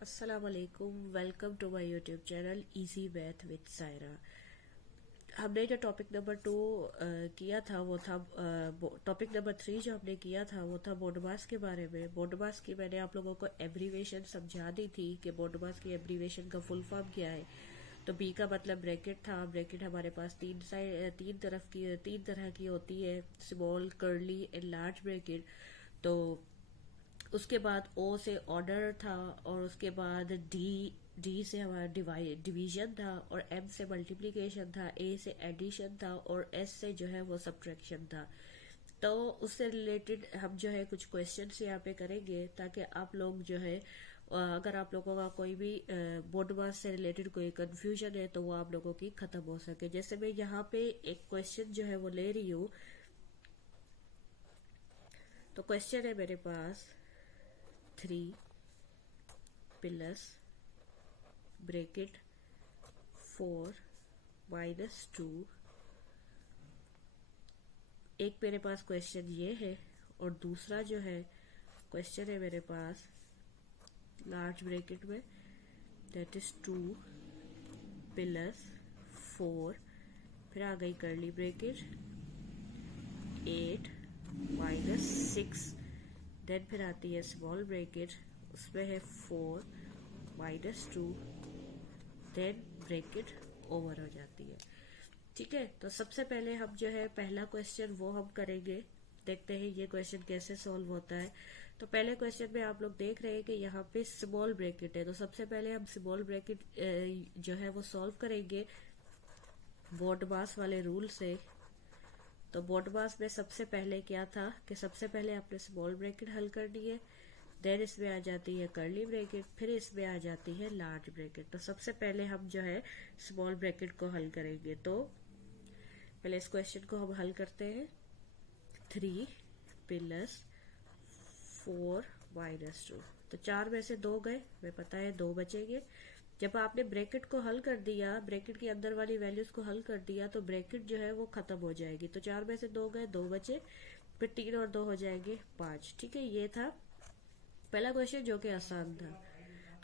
अस्सलाम वालेकुम। Welcome to my YouTube channel easy math with Saira. हमने जो टॉपिक नंबर 2 किया था वो था टॉपिक नंबर 3 जो हमने किया था वो था मोडमास के बारे में। मोडमास की मैंने आप लोगों को एब्रीवेशन समझा दी थी कि मोडमास की एब्रीवेशन का फुल फॉर्म क्या है। तो बी का मतलब ब्रैकेट था। ब्रैकेट हमारे पास तीन तरह की होती है, small, curly and large bracket. तो उसके बाद ओ से ऑर्डर था, और उसके बाद डी डी से हमारा डिवीजन था, और एम से मल्टीप्लिकेशन था, ए से एडिशन था, और एस से जो है वो सब्ट्रैक्शन था। तो उससे रिलेटेड हम जो है कुछ क्वेश्चंस यहाँ पे करेंगे, ताकि आप लोग जो है अगर आप लोगों का कोई भी बोर्ड मास से रिलेटेड कोई कंफ्यूजन है तो वो आप लोगों की खत्म हो सके। जैसे मैं यहाँ पे एक क्वेश्चन जो है वो ले रही हूँ। तो क्वेश्चन है मेरे पास 3 + ब्रैकेट 4 - 2। एक मेरे पास क्वेश्चन ये है, और दूसरा जो है क्वेश्चन है मेरे पास लार्ज ब्रैकेट में, दैट इज 2 + 4, फिर आ गई कर्ली ब्रैकेट 8 - 6, देन फिर आती है स्मॉल ब्रैकेट, उसमें है 4 - 2, देन ब्रैकेट ओवर हो जाती है। ठीक है, तो सबसे पहले हम जो है पहला क्वेश्चन वो हम करेंगे। देखते हैं ये क्वेश्चन कैसे सॉल्व होता है। तो पहले क्वेश्चन में आप लोग देख रहे हैं कि यहाँ पे स्मॉल ब्रैकेट है। तो सबसे पहले हम स्मॉल ब्रैकेट जो है वो सॉल्व करेंगे बोर्ड मास वाले रूल से। तो बोर्ड मास में सबसे पहले क्या था कि सबसे पहले आपने स्मॉल ब्रैकेट हल करनी है, देन इसमें आ जाती है कर्ली ब्रैकेट, फिर इसमें आ जाती है लार्ज ब्रैकेट। तो सबसे पहले हम जो है स्मॉल ब्रैकेट को हल करेंगे। तो पहले इस क्वेश्चन को हम हल करते हैं। 3 + 4 - 2। तो 4 में से 2 गए, हमें पता है 2 बचेंगे। जब आपने ब्रैकेट को हल कर दिया, ब्रैकेट के अंदर वाली वैल्यूज को हल कर दिया, तो ब्रैकेट जो है वो खत्म हो जाएगी। तो 4 में से 2 गए, 2 बचे, फिर 3 और 2 हो जाएंगे 5। ठीक है, ये था पहला क्वेश्चन जो कि आसान था।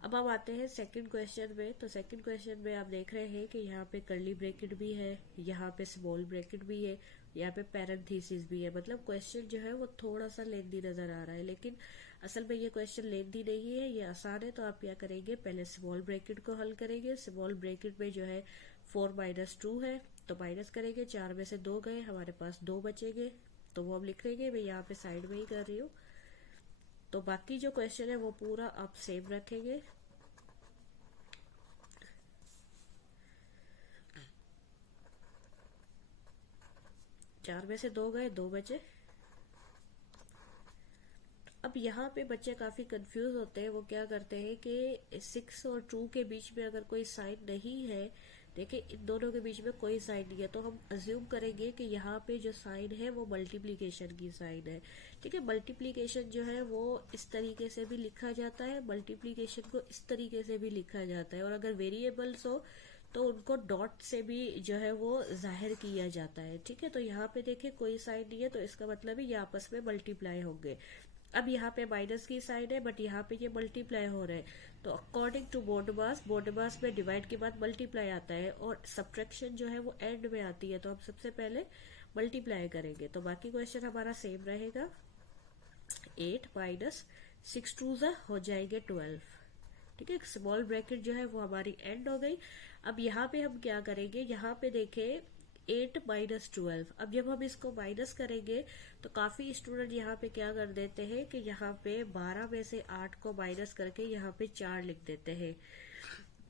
अब हम आते हैं सेकंड क्वेश्चन में। तो सेकंड क्वेश्चन में आप देख रहे हैं कि यहाँ पे कर्ली ब्रैकेट भी है, यहाँ पे स्मॉल ब्रैकेट भी है, यहाँ पे पैरेंथेसिस भी है। मतलब क्वेश्चन जो है वो थोड़ा सा लेंदी नजर आ रहा है, लेकिन असल में ये क्वेश्चन लेंदी नहीं है, ये आसान है। तो आप क्या करेंगे, पहले स्मॉल ब्रैकेट को हल करेंगे। स्मॉल ब्रैकेट में जो है 4 - 2 है, तो माइनस करेंगे। 4 में से 2 गए, हमारे पास 2 बचेंगे, तो वो हम लिख लेंगे। मैं यहाँ पे साइड में ही कर रही हूँ। तो बाकी जो क्वेश्चन है वो पूरा आप सेम रखेंगे। चार में से 2 गए, 2 बचे। अब यहाँ पे बच्चे काफी कंफ्यूज होते हैं। वो क्या करते हैं कि 6 और 2 के बीच में अगर कोई साइन नहीं है, देखिए इन दोनों के बीच में कोई साइन नहीं है, तो हम अज्यूम करेंगे कि यहाँ पे जो साइन है वो मल्टीप्लीकेशन की साइन है। ठीक है, मल्टीप्लीकेशन जो है वो इस तरीके से भी लिखा जाता है, मल्टीप्लीकेशन को इस तरीके से भी लिखा जाता है, और अगर वेरिएबल्स हो तो उनको डॉट से भी जो है वो जाहिर किया जाता है। ठीक है, तो यहाँ पे देखिए कोई साइन नहीं है, तो इसका मतलब है ये आपस में मल्टीप्लाई होंगे। अब यहाँ पे माइनस की साइड है, बट यहाँ पे ये मल्टीप्लाई हो रहा है। तो अकॉर्डिंग टू बोर्ड मास में डिवाइड के बाद मल्टीप्लाई आता है, और सब्ट्रैक्शन जो है वो एंड में आती है। तो हम सबसे पहले मल्टीप्लाई करेंगे। तो बाकी क्वेश्चन हमारा सेम रहेगा। 8 - 6 हो जाएंगे 12। ठीक है, स्मॉल ब्रैकेट जो है वो हमारी एंड हो गई। अब यहाँ पे हम क्या करेंगे, यहाँ पे देखें 8 - 12। अब जब हम इसको माइनस करेंगे तो काफी स्टूडेंट यहाँ पे क्या कर देते हैं कि यहाँ पे 12 में से 8 को माइनस करके यहाँ पे 4 लिख देते हैं।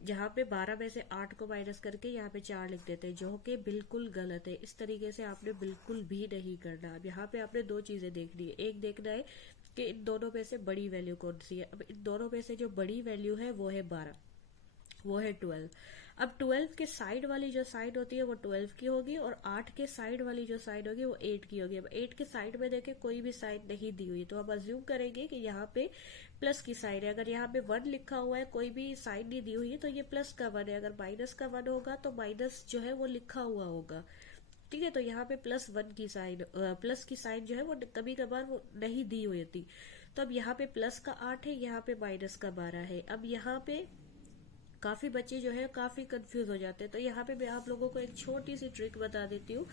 यहाँ पे 12 में से 8 को माइनस करके यहाँ पे 4 लिख देते हैं, जो कि बिल्कुल गलत है। इस तरीके से आपने बिल्कुल भी नहीं करना। अब यहाँ पे आपने 2 चीजें देखनी है। एक देखना है कि इन दोनों में से बड़ी वैल्यू कौन सी है। अब इन दोनों में से जो बड़ी वैल्यू है वो है 12, वो है 12। अब 12 के साइड वाली जो साइड होती है वो 12 की होगी, और 8 के साइड वाली जो साइड होगी वो 8 की होगी। अब 8 के साइड में देखे कोई भी साइड नहीं दी हुई, तो हम अज्यूम करेंगे कि यहाँ पे प्लस की साइड है। अगर यहाँ पे 1 लिखा हुआ है, कोई भी साइड नहीं दी हुई है, तो ये प्लस का 1 है। अगर माइनस का 1 होगा तो माइनस जो है वो लिखा हुआ होगा। ठीक है, तो यहाँ पे +1 की साइड, प्लस की साइड जो है वो कभी कभार वो नहीं दी हुई थी। तो अब यहाँ पे प्लस का 8 है, यहाँ पे माइनस का 12 है। अब यहाँ पे काफी बच्चे जो है काफी कंफ्यूज हो जाते हैं, तो यहाँ पे मैं आप लोगों को एक छोटी सी ट्रिक बता देती हूँ।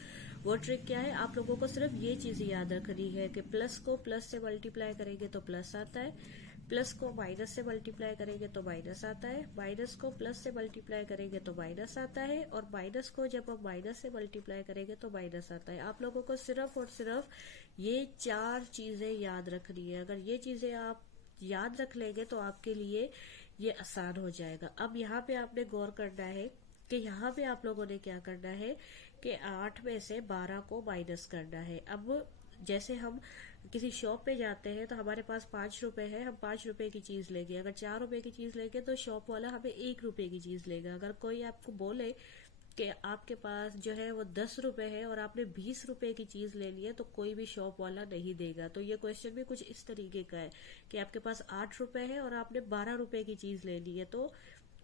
वो ट्रिक क्या है, आप लोगों को सिर्फ ये चीज याद रखनी है कि प्लस को प्लस से मल्टीप्लाई करेंगे तो प्लस आता है, प्लस को माइनस से मल्टीप्लाई करेंगे तो माइनस आता है, माइनस को प्लस से मल्टीप्लाई करेंगे तो माइनस आता है, और माइनस को जब हम माइनस से मल्टीप्लाई करेंगे तो माइनस आता है। आप लोगों को सिर्फ और सिर्फ ये 4 चीजें याद रखनी है। अगर ये चीजें आप याद रख लेंगे तो आपके लिए ये आसान हो जाएगा। अब यहाँ पे आपने गौर करना है कि यहाँ पे आप लोगों ने क्या करना है कि 8 में से 12 को माइनस करना है। अब जैसे हम किसी शॉप पे जाते हैं तो हमारे पास 5 रुपए है, हम 5 रुपए की चीज लेंगे। अगर 4 रुपए की चीज लेंगे तो शॉप वाला हमें 1 रुपए की चीज लेगा। अगर कोई आपको बोले कि आपके पास जो है वो 10 रुपए है और आपने 20 रुपए की चीज ले ली है, तो कोई भी शॉप वाला नहीं देगा। तो ये क्वेश्चन भी कुछ इस तरीके का है कि आपके पास 8 रुपए है और आपने 12 रुपए की चीज ले ली है, तो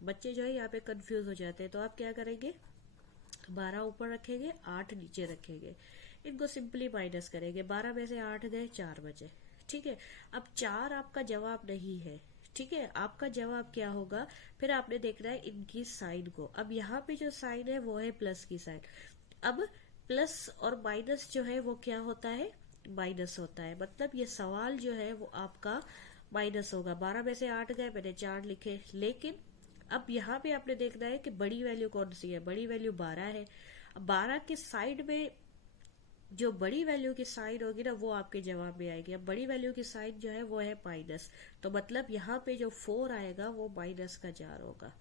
बच्चे जो है यहाँ पे कंफ्यूज हो जाते हैं। तो आप क्या करेंगे, 12 ऊपर रखेंगे, 8 नीचे रखेंगे, इनको सिंपली माइनस करेंगे। 12 में से 8 गए, 4 बचे। ठीक है, अब 4 आपका जवाब नहीं है। ठीक है, आपका जवाब क्या होगा, फिर आपने देखना है इनकी साइन को। अब यहाँ पे जो साइन है वो है प्लस की साइन। अब प्लस और माइनस जो है वो क्या होता है, माइनस होता है। मतलब ये सवाल जो है वो आपका माइनस होगा। 12 में से 8 गए, मैंने 4 लिखे, लेकिन अब यहाँ पे आपने देखना है कि बड़ी वैल्यू कौन सी है, बड़ी वैल्यू 12 है। अब 12 के साइड में जो बड़ी वैल्यू की साइन होगी ना वो आपके जवाब में आएगी। अब बड़ी वैल्यू की साइन जो है वो है माइनस, तो मतलब यहाँ पे जो 4 आएगा वो माइनस का 4 होगा।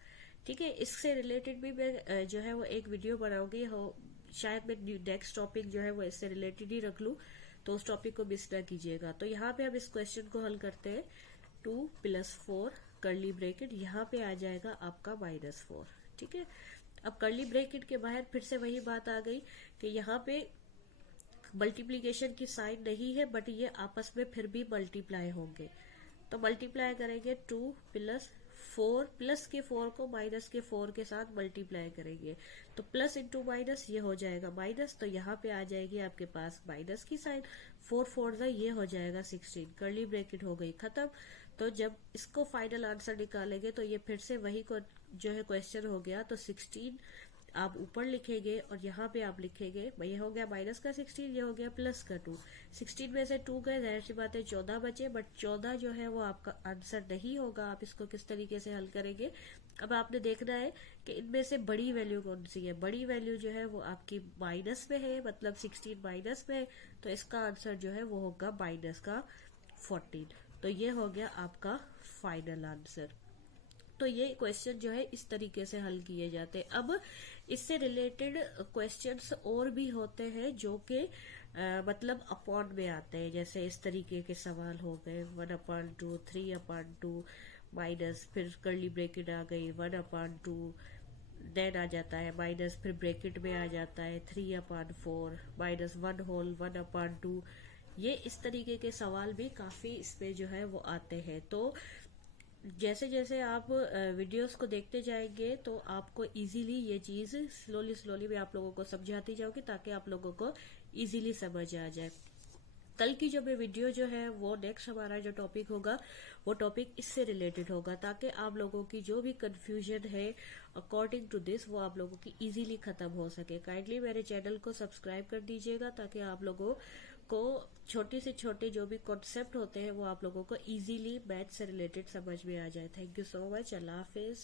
ठीक है, इससे रिलेटेड भी मैं जो है वो एक वीडियो बनाऊंगी, शायद मैं नेक्स्ट टॉपिक जो है वो इससे रिलेटेड ही रख लूं, तो उस टॉपिक को मिस ना कीजिएगा। तो यहाँ पे हम इस क्वेश्चन को हल करते हैं। 2 + 4 कर्ली ब्रैकेट, यहाँ पे आ जाएगा आपका -4। ठीक है, अब कर्ली ब्रैकेट के बाहर फिर से वही बात आ गई कि यहाँ पे मल्टीप्लीकेशन की साइन नहीं है, बट ये आपस में फिर भी मल्टीप्लाई होंगे। तो मल्टीप्लाई करेंगे 2 + 4, प्लस के 4 को माइनस के 4 के साथ मल्टीप्लाई करेंगे, तो प्लस इंटू माइनस ये हो जाएगा माइनस, तो यहाँ पे आ जाएगी आपके पास माइनस की साइन। 4 4 ये हो जाएगा 16, कर्ली ब्रैकेट हो गई खत्म। तो जब इसको फाइनल आंसर निकालेंगे तो ये फिर से वही को जो है क्वेश्चन हो गया। तो 16 आप ऊपर लिखेंगे और यहाँ पे आप लिखेंगे, ये हो गया माइनस का 16, ये हो गया प्लस का 2। 16 में से 2 गए, जाहिर सी बात है 14 बचे, बट 14 जो है वो आपका आंसर नहीं होगा। आप इसको किस तरीके से हल करेंगे, अब आपने देखना है कि इनमें से बड़ी वैल्यू कौन सी है। बड़ी वैल्यू जो है वो आपकी माइनस में है, मतलब 16 माइनस में है, तो इसका आंसर जो है वो होगा माइनस का 14। तो ये हो गया आपका फाइनल आंसर। तो ये क्वेश्चन जो है इस तरीके से हल किए जाते हैं। अब इससे रिलेटेड क्वेश्चंस और भी होते हैं जो कि मतलब अपॉन में आते हैं। जैसे इस तरीके के सवाल हो गए 1/2, 3/2 माइनस, फिर कर्ली ब्रैकेट आ गई 1/2, देन आ जाता है माइनस, फिर ब्रैकेट में आ जाता है 3/4 माइनस 1 होल 1/2। ये इस तरीके के सवाल भी काफी इसमें जो है वो आते हैं। तो जैसे जैसे आप वीडियोस को देखते जाएंगे तो आपको इजीली ये चीज स्लोली मैं आप लोगों को समझाती जाऊंगी, ताकि आप लोगों को इजीली समझ आ जाए। कल की जो मैं वीडियो जो है वो नेक्स्ट हमारा जो टॉपिक होगा वो टॉपिक इससे रिलेटेड होगा, ताकि आप लोगों की जो भी कंफ्यूजन है अकॉर्डिंग टू दिस वो आप लोगों की इजीली खत्म हो सके। काइंडली मेरे चैनल को सब्सक्राइब कर दीजिएगा, ताकि आप लोगों को छोटे से छोटे जो भी कॉन्सेप्ट होते हैं वो आप लोगों को इजीली मैथ से रिलेटेड समझ में आ जाए। Thank you so much. Allah Hafiz.